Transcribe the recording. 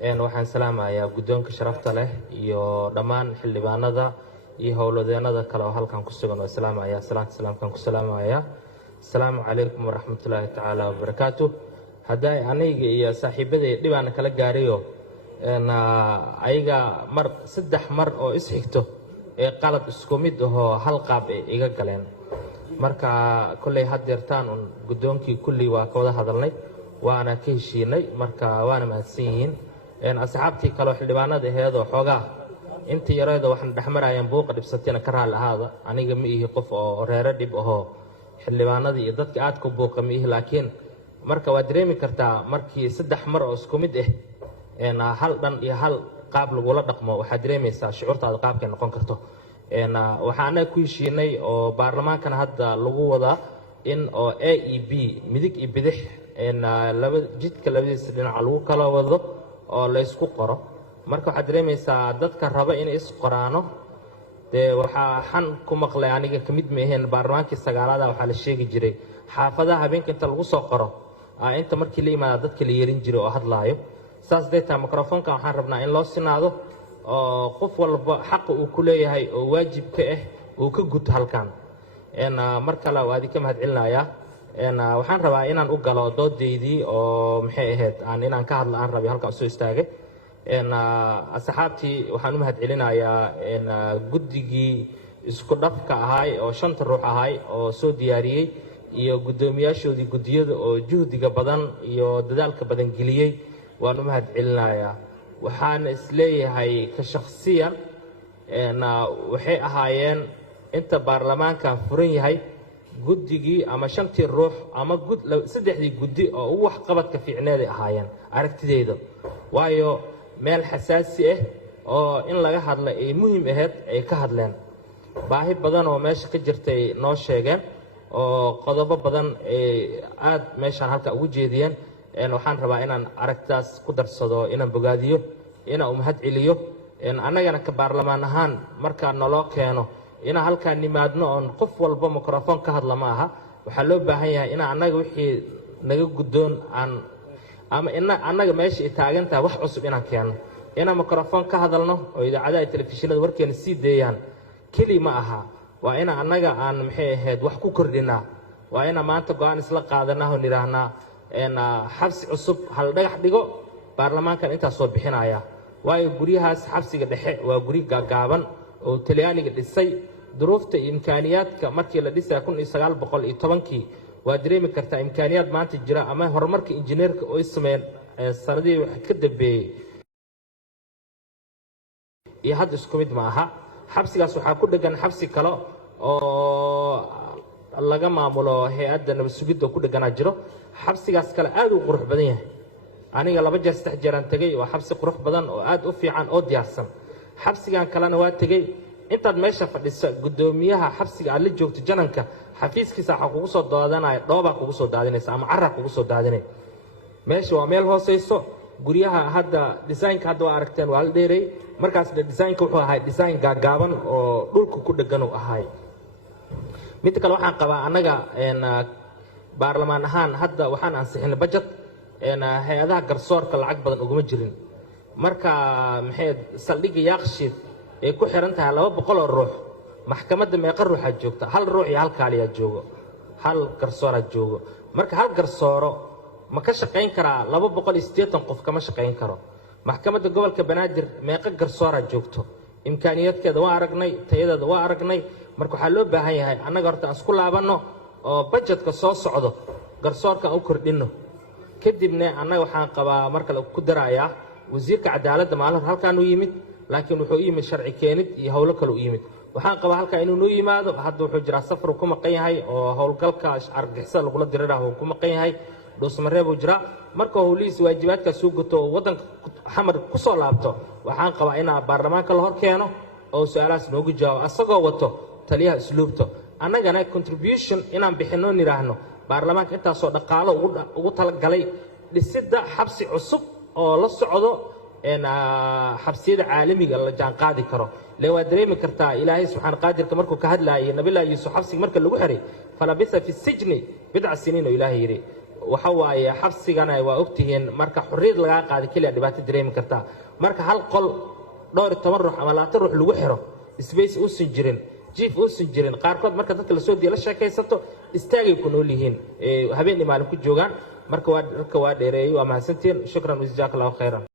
waxaan salaamayaa guddoonka sharafta leh iyo dhammaan xildhibaanada iyo howlwadeenada kale oo halkan ku sugan oo salaamaya salaanta salaamkan ku salaamaya assalaamu calaykum waraxmatullaahi tacaala wabarakaatuh hadday aniga iyo saaxiibaday dhibaan kala gaarayo ayaga saddex mar oo isxigto ee qalad isku mid ahoo hal qaab ay iga galeen marka kolley haddeertaan un guddoonkii kulli waa ka wada hadalnay waana ka heshiinay marka waana mahadsan yihiin asxaabtii kale oo xildhibaanada aheedoo xoogaa intii yareeda waxaan dhexmarayaan buuqa dhibsatina ka raalli ahaada aniga ma ihi qof oo reero dhib ahoo xildhibaanada iyo dadka aad ku buuqa ma ihi laakiin marka waa dareemi kartaa markii saddex mar oo isku mid hal dhan iyo hal qaab lagula dhaqmo waxaad dareemaysaa shucuurtaada qaabkay noqon karto waxaa anaga ku heshiinay oo baarlamaankana hadda lagu wadaa in oo a e b midig iyo bidix jidka labadiisa dhinaca lagu kala wado oo la isku qoro marka waxaad dareemaysaa dadka raba inay isqoraano dee waxaa xan ku maqlay aniga ka mid maaheen baarlamaankii sagaalaada waxaa la sheegi jiray xaafadaha habeenka inta lagu soo qoro inta markii la yimaada dadka la yerin jiray oo hadlaayo saas deetaa mikrofoonka waxaan rabnaa in loo sinaado oo qof walba xaqa uu ku leeyahay oo waajibka uu ka guto halkan mar kale waa idinka mahadcelinayaa waxaan rabaa inaan u galo doodaydii oo maxay ahayd inaan ka hadla aan rabay halkan soo istaagay asxaabtii waxaan u mahadcelinayaa guddigii isku dhafka ahaay oo 5 ruux ahaay oo soo diyaariyey iyo guddoomiyaashoodii guddiyada oo juhdiga badan iyo dadaalka badan geliyey waan u mahadcelinayaa waxaan isleeyahay ka shakhsiyan waxay ahaayeen inta baarlamaanka furan yahay guddigii ama 5 ruux ama 3 guddi oo ugu waxqabadka fiicneeday ahaayeen aragtideyda waayo meel xasaasi oo in laga hadla ay muhiim ahayd ay ka hadleen baahi badan oo meesha ka jirtay noo sheegeen oo qodobo badan ay aad meeshaan halka ugu jeediyeen waxaan rabaa inaan aragtaas ku darsado inaan bogaadiyo inaan u mahad celiyo annagana ka baarlamaan ahaan markaa naloo keeno inaan halkaan nimaadno oon qof walba mikrofoon ka hadla ma aha waxaa loo baahan yahay inaan annaga wixii naga guddoon ama annaga meesha ay taagan tahay wax cusub inaan keenno inaan mikrofoon ka hadalno oo idaacadaha iyo telefishinada warkeena sii deeyaan keli ma aha waa inaan annaga aan maxay ahayd wax ku kordhinaa waa inaan maanta go-aan isla qaadanaa oo nidhaahnaa xabsi cusub hal dhagax dhigo baarlamaankan intaas soo bixinaya waayo guryahaas xabsiga dhexe waa guri gaagaaban oo talyaaniga dhisay duruufta iyo imkaaniyaadka markii la dhisay 1910kii waa dareemi kartaa imkaaniyaad maanta jira ama horumarka injineerka oo sameeyeen sanadii wax ka dambeeyay iyo hadda isku mid ma aha xabsigaas waxaa ku dhagan xabsi kale oo laga maamulo hay'adda nabad sugidda ku dhaganaa jiro xabsigaas kale aad u qurux badan yahay aniga 2 jeer 3 jeer aan tagay waa xabsi qurux badan oo aad u fiican oo diyaarsan xabsigan kalena waa tagay intaad meesha fadhisa guddoomiyaha xabsiga aad la joogto jananka xafiiskiisa waxa kugu soo daadanaya dhooba kugu soo daadinaysa ama carra kugu soo daadinay meesha waa meel hooseyso guryaha hadda design-ka hadda waa aragteen waa la dheeray markaas design-ka wuxuu ahaa design gaagaaban oo dhulka ku dhagan uu ahaa mid kale waxaan qabaa annaga baarlamaan ahaan hadda waxaan ansixinay budget hay-adaha garsoorka lacag badan uguma jirin marka maxay saldhigga yaaqshiid ay ku xiran tahay 200 oo ruux maxkamadda meeqa ruuxa joogta hal ruux iyo hal kaaliya joogo hal garsoora joogo marka hal garsooro ma ka shaqayn karaa 280 qof kama shaqayn karo maxkamadda gobolka banaadir meeqa garsoora joogto imkaaniyaadkeeda waa aragnay tayadeeda waa aragnay marka waxaa loo baahan yahay annaga horta aan isku laabanno oo budgetka soo socdo garsoorka u kordhinno kadibna annaga waxaan qabaa marka la ku darayaa wasiirka cadaaladda maalin halkaan u yimid laakiin wuxuu yimid sharci keenid iyo howlo kale u yimid waxaan qabaa halka inuu noo yimaado hadda wuxuu jiraa safar ku maqan yahay oo howlgalka argixisada lagula dirirayo ku maqan yahay dhuusmareeb uu jiraa marka howlihiisa waajibaadka soo guto wadanka xamar ku soo laabto waxaan qabaa inaa baarlamaanka la hor keeno oo su'aalahaas noogu jawaabo asagoo wato taliyaha isluubto annagana contribution inaan bixinno niraahno baarlamaanka intaasoo dhaqaalo ugu talagalay dhisidda xabsi cusub oo la socdo xabsiyada caalamiga la jaan qaadi karo lee waa dareemi kartaa ilaahay subxaan qaadirka markuu ka hadlaayay nabilah yuusuf xabsiga marka lagu xiray falabisa fi sijni bidca siniin oo ilaahay yidhi waxa waaye xabsigana waa ogtihiin marka xorriyad laga qaadi kaliya dhibaato dareemi kartaa marka hal qol dhowr 10 ruux ama 20 ruux lagu xiro space uusan jirin jiif uusan jirin qaarkood marka dadka la soo diila sheekaysato istaagay ku nool yihiin habeen maalin ku joogaan marka waa dheereeyay waa mahadsantiin shukran wa jazakallahu khairan